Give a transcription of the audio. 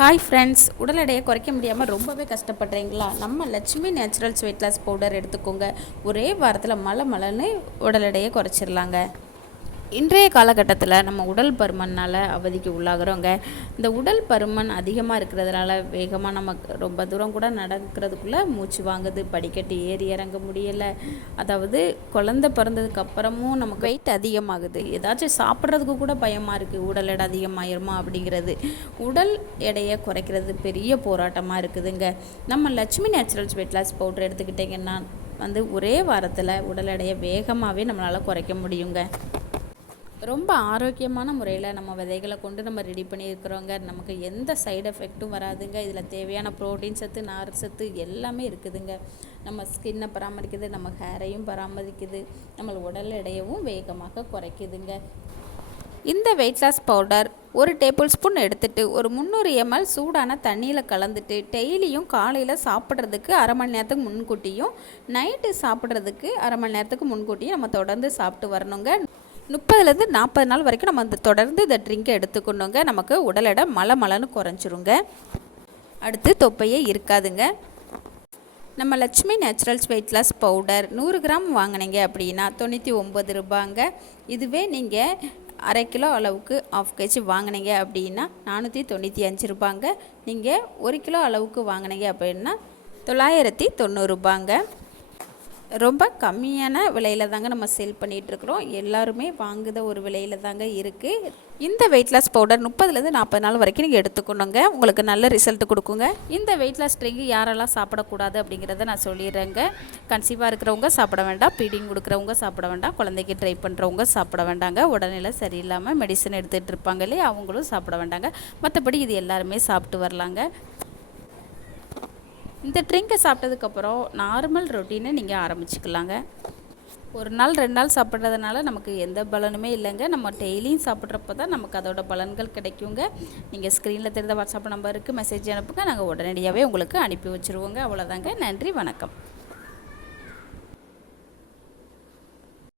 Hi friends, உடல் எடையை குறைக்க முடியாமல் ரொம்பவே கஷ்டப்படுறீங்களா? நம்ம Lakshmi Naturals weight loss powder எடுத்துக்கோங்க. ஒரே வாரத்தில் மலன்னு உடல் எடையை குறைச்சிடலாங்க. இன்றைய காலகட்டத்தில் நம்ம உடல் பருமனால் அவதிக்கு உள்ளாகிறோங்க. இந்த உடல் பருமன் அதிகமாக இருக்கிறதுனால வேகமாக நமக்கு ரொம்ப தூரம் கூட நடக்கிறதுக்குள்ளே மூச்சு வாங்குது, படிக்கட்டு ஏறி இறங்க முடியலை. அதாவது குழந்தை பிறந்ததுக்கு அப்புறமும் நமக்கு வெயிட் அதிகமாகுது. ஏதாச்சும் சாப்பிட்றதுக்கு கூட பயமாக இருக்குது, உடல் எடை அதிகமாயிருமா அப்படிங்கிறது. உடல் எடையை குறைக்கிறது பெரிய போராட்டமாக இருக்குதுங்க. நம்ம Lakshmi Naturals weight loss powder எடுத்துக்கிட்டிங்கன்னா ஒரே வாரத்தில் உடல் எடையை வேகமாகவே நம்மளால் குறைக்க முடியுங்க. ரொம்ப ஆரோக்கியமான முறையில் நம்ம விதைகளை கொண்டு நம்ம ரெடி பண்ணியிருக்கிறோங்க. நமக்கு எந்த சைடு எஃபெக்ட்டும் வராதுங்க. இதில் தேவையான ப்ரோட்டீன் சத்து, நார் சத்து எல்லாமே இருக்குதுங்க. நம்ம ஸ்கின்னை பராமரிக்குது, நம்ம ஹேரையும் பராமரிக்குது, நம்ம உடல் எடையவும் வேகமாக குறைக்குதுங்க. இந்த weight loss powder 1 tablespoon எடுத்துகிட்டு ஒரு 300 ml சூடான தண்ணியில் கலந்துட்டு டெய்லியும் காலையில் சாப்பிட்றதுக்கு அரை மணி நேரத்துக்கு முன்கூட்டியும் நைட்டு சாப்பிட்றதுக்கு அரை மணி நேரத்துக்கு முன்கூட்டியும் நம்ம தொடர்ந்து சாப்பிட்டு வரணுங்க. 30லேருந்து 40 நாள் வரைக்கும் நம்ம தொடர்ந்து இந்த ட்ரிங்கை எடுத்துக்கணுங்க. நமக்கு உடல் எடை மலன்னு குறைஞ்சிருங்க. அடுத்து தொப்பையே இருக்காதுங்க. நம்ம Lakshmi Naturals weight loss powder 100 gram வாங்கினீங்க அப்படின்னா 99 ரூபாங்க. இதுவே நீங்கள் அரை கிலோ அளவுக்கு 1/2 kg வாங்கினீங்க அப்படின்னா 495 ரூபாங்க. நீங்கள் 1 கிலோ அளவுக்கு வாங்கினீங்க அப்படின்னா 990 ரூபாங்க. ரொம்ப கம்மியான விலையில் தாங்க நம்ம சேல் பண்ணிகிட்ருக்குறோம். எல்லாருமே வாங்குத ஒரு விலையில் தாங்க இருக்குது. இந்த வெயிட் லாஸ் பவுடர் 30லேருந்து 40 நாள் வரைக்கும் நீங்கள் எடுத்துக்கணுங்க. உங்களுக்கு நல்ல ரிசல்ட் கொடுக்குங்க. இந்த வெயிட் லாஸ் ட்ரிங்க் யாரெல்லாம் சாப்பிடக்கூடாது அப்படிங்கிறத நான் சொல்லிடுறேங்க. கன்சீவாக இருக்கிறவங்க சாப்பிட வேண்டாம், ஃபீடிங் கொடுக்குறவங்க சாப்பிட வேண்டாம், குழந்தைக்கு ட்ரை பண்ணுறவங்க சாப்பிட வேண்டாங்க, உடல்நிலை சரியில்லாமல் மெடிசன் எடுத்துகிட்டு இருப்பாங்க இல்லையா, அவங்களும் சாப்பிட வேண்டாங்க. மற்றபடி இது எல்லாருமே சாப்பிட்டு வரலாங்க. இந்த ட்ரிங்கை சாப்பிட்டதுக்கப்புறம் நார்மல் ரொட்டீனை நீங்கள் ஆரம்பிச்சுக்கலாங்க. 1 நாள் 2 நாள் சாப்பிட்றதுனால நமக்கு எந்த பலனுமே இல்லைங்க. நம்ம டெய்லியும் சாப்பிட்றப்ப தான் நமக்கு அதோட பலன்கள் கிடைக்குங்க. நீங்கள் ஸ்க்ரீனில் தெரிந்த வாட்ஸ்அப் நம்பருக்கு மெசேஜ் அனுப்புங்க, நாங்கள் உடனடியாகவே உங்களுக்கு அனுப்பி வச்சுருவோங்க. அவ்வளோதாங்க. நன்றி, வணக்கம்.